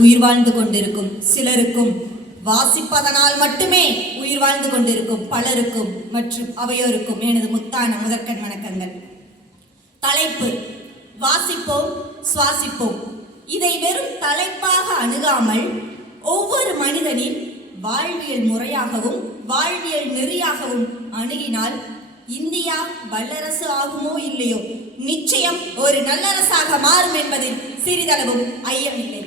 உயிர் வாழ்ந்து கொண்டிருக்கும் சிலருக்கும் வாசிப்பதனால் மட்டுமே உயிர் வாழ்ந்து கொண்டிருக்கும் பலருக்கும் மற்றும் அவையோருக்கும் எனது முத்தான முதற்கண் வணக்கங்கள். தலைப்பு வாசிப்போம் சுவாசிப்போம். இதை வெறும் தலைப்பாக அணுகாமல் ஒவ்வொரு மனிதனின் வாழ்வியல் முறையாகவும் வாழ்வியல் நெறியாகவும் அணுகினால் இந்தியா வல்லரசு ஆகுமோ இல்லையோ? நிச்சயம் ஒரு நல்லரசாக மாறும் என்பதில் சிறிதளவும் ஐயமில்லை.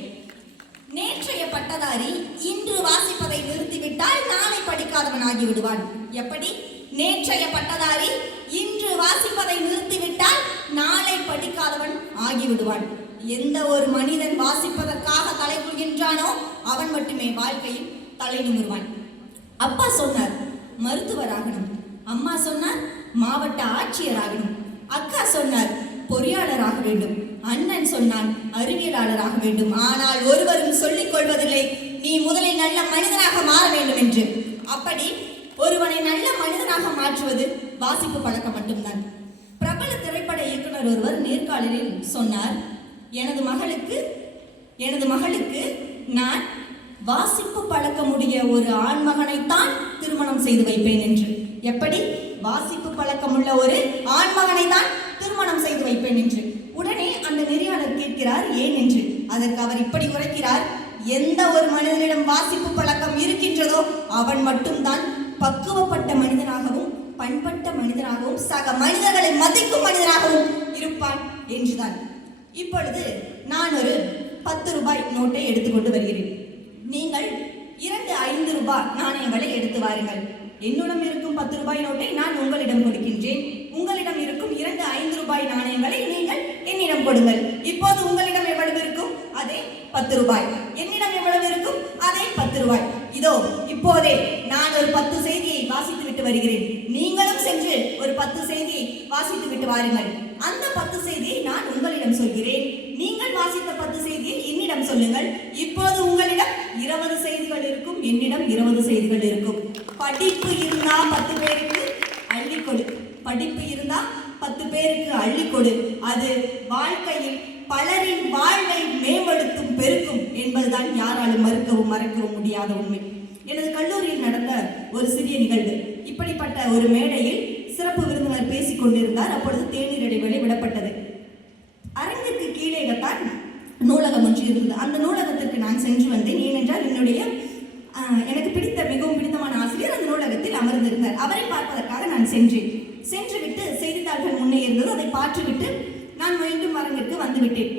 நேற்றைய பட்டதாரி இன்று வாசிப்பதை நிறுத்திவிட்டால் நாளை படிக்காதவன் ஆகிவிடுவான் எப்படி? நேற்றைய பட்டதாரி இன்று வாசிப்பதை நிறுத்திவிட்டால் நாளை படிக்காதவன் ஆகிவிடுவான் எந்த ஒரு மனிதன் வாசிப்பதற்காக தலை கொள்கின்றானோ அவன் மட்டுமே வாழ்க்கையில் தலை நிமிர்வான். அப்பா சொன்னார் மருத்துவராகணும். அம்மா சொன்னார் மாவட்ட ஆட்சியராகணும். அக்கா சொன்னார் பொறியாளராக வேண்டும். அண்ணன் சொன்னான் அறிவியலாளராக வேண்டும். ஆனால் ஒருவரும் சொல்லிக் கொள்வதில்லை. நீ முதலில் நல்ல மனிதனாக மாற வேண்டும் என்று. அப்படி ஒருவனை நல்ல மனிதனாக மாற்றுவது வாசிப்பு பழக்கம் மட்டும்தான். பிரபல திரைப்பட இயக்குனர் ஒருவர் நேர்காணலில் சொன்னார் எனது மகளுக்கு எனது மகளுக்கு நான் வாசிப்பு பழக்கமுடைய ஒரு ஆண்மகனைத்தான் திருமணம் செய்து வைப்பேன் என்று. எப்படி? வாசிப்பு பழக்கமுள்ள ஒரு ஆண்மகனை தான் திருமணம் செய்து வைப்பேன் என்று. இருக்கிறார்? ஏன் என்று? அதற்கு அவர் இப்படி உரைக்கிறார் எந்த ஒரு மனிதனிடம் வாசிப்பு பழக்கம் இருக்கின்றதோ அவன் மட்டும்தான் பக்குவப்பட்ட மனிதனாகவும் பண்பட்ட மனிதனாகவும் சக மனிதர்களை மதிக்கும் மனிதனாகவும் இருப்பான் என்றுதான். இப்பொழுது நான் ஒரு பத்து ரூபாய் நோட்டை எடுத்துக்கொண்டு வருகிறேன். நீங்கள் இரண்டு ஐந்து ரூபாய் நாணயங்களை எடுத்து வாருங்கள். என்னிடம் இருக்கும் பத்து ரூபாய் நோட்டை நான் உங்களிடம் கொடுக்கின்றேன். உங்களிடம் இருக்கும் இரண்டு ஐந்து ரூபாய் நாணயங்களை நீங்கள் என்னிடம் கொடுங்கள். இப்போது உங்களிடம் எவ்வளவு இருக்கும்? அதே பத்து ரூபாய். என்னிடம் எவ்வளவு இருக்கும்? அதே பத்து ரூபாய். இதோ இப்போதே நான் ஒரு பத்து செய்தியை வாசித்து விட்டு வருகிறேன். நீங்களும் சென்று ஒரு பத்து செய்தியை வாசித்து விட்டு வாருங்கள். அந்த பத்து செய்தியை நான் உங்களிடம் சொல்கிறேன். நீங்கள் வாசித்த பத்து செய்தியை என்னிடம் சொல்லுங்கள். இப்போது உங்களிடம் இருபது செய்திகள் இருக்கும். என்னிடம் இருபது செய்திகள் இருக்கும். படிப்பு இருந்தா பத்து பேருக்கு அள்ளி கொடு. படிப்பு இருந்தா பத்து பேருக்கு அள்ளி கொடு. அது வாழ்க்கையில் பலரின் வாழ்வை மேம்படுத்தும் பெருக்கும் என்பதுதான் யாராலும் மறுக்கவும் மறக்கவும் முடியாத உண்மை. எனது கல்லூரியில் நடந்த ஒரு சிறிய நிகழ்வு. இப்படிப்பட்ட ஒரு மேடையில் சிறப்பு விருந்தினர் பேசிக் கொண்டிருந்தார். அப்பொழுது தேநீர் இடைவேளை விடப்பட்டது. அரங்கிற்கு கீழேகத்தான் நூலகம் ஒன்று இருந்தது. அந்த நூலகத்திற்கு நான் சென்று வந்தேன். ஏனென்றால் என்னுடைய எனக்கு பிடித்த மிகவும் பிடித்தமான ஆசிரியர் அந்த நூலகத்தில் அமர்ந்திருந்தார். அவரை பார்ப்பதற்காக நான் சென்றேன். சென்று விட்டு செய்தித்தாள்கள் முன்னே இருந்தது. அதை பார்த்துவிட்டு நான் மீண்டும் அரங்கிற்கு வந்துவிட்டேன்.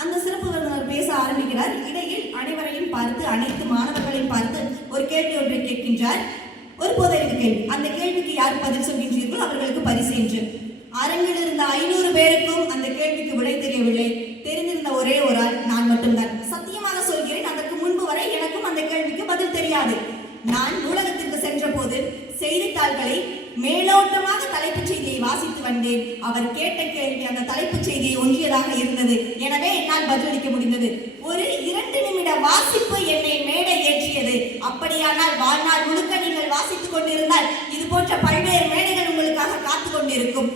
அந்த சிறப்பு விருந்தினர் பேச ஆரம்பிக்கிறார். இடையில் அனைவரையும் பார்த்து அனைத்து மாணவர்களையும் பார்த்து ஒரு கேள்வி ஒன்றை கேட்கின்றார். ஒரு பொதறிவு கேள்வி. அந்த கேள்விக்கு யார் பதில் சொல்கின்றீர்களோ? அவர்களுக்கு பரிசு என்று. அரங்கில் இருந்த ஐநூறு பேருக்கும் அந்த கேள்விக்கு விடை தெரியவில்லை. தெரிந்திருந்த ஒரே ஒரு ஆள் நான் மட்டும்தான். சத்தியமாக சொல்கிறேன் அதற்கு முன்பு வரை எனக்கும் அந்த கேள்விக்கு பதில் தெரியாது. நான் நூலகத்திற்கு சென்ற போது செய்தித்தாள்களை மேலோட்டமாக தலைப்புச் செய்தியை வாசித்து வந்தேன். அவர் கேட்ட கேள்வி அந்த தலைப்புச் செய்தியை ஒன்றியதாக இருந்தது. எனவே என்னால் பதிலளிக்க முடிந்தது. ஒரு இரண்டு நிமிட வாசிப்பு என்னை மேடை ஏற்றியது. அப்படியானால் வாழ்நாள் முழுக்க நீங்கள் வாசித்துக் கொண்டிருந்தால் இது போன்ற பல்வேறு மேடைகள் உங்களுக்காக காத்து கொண்டிருக்கும்.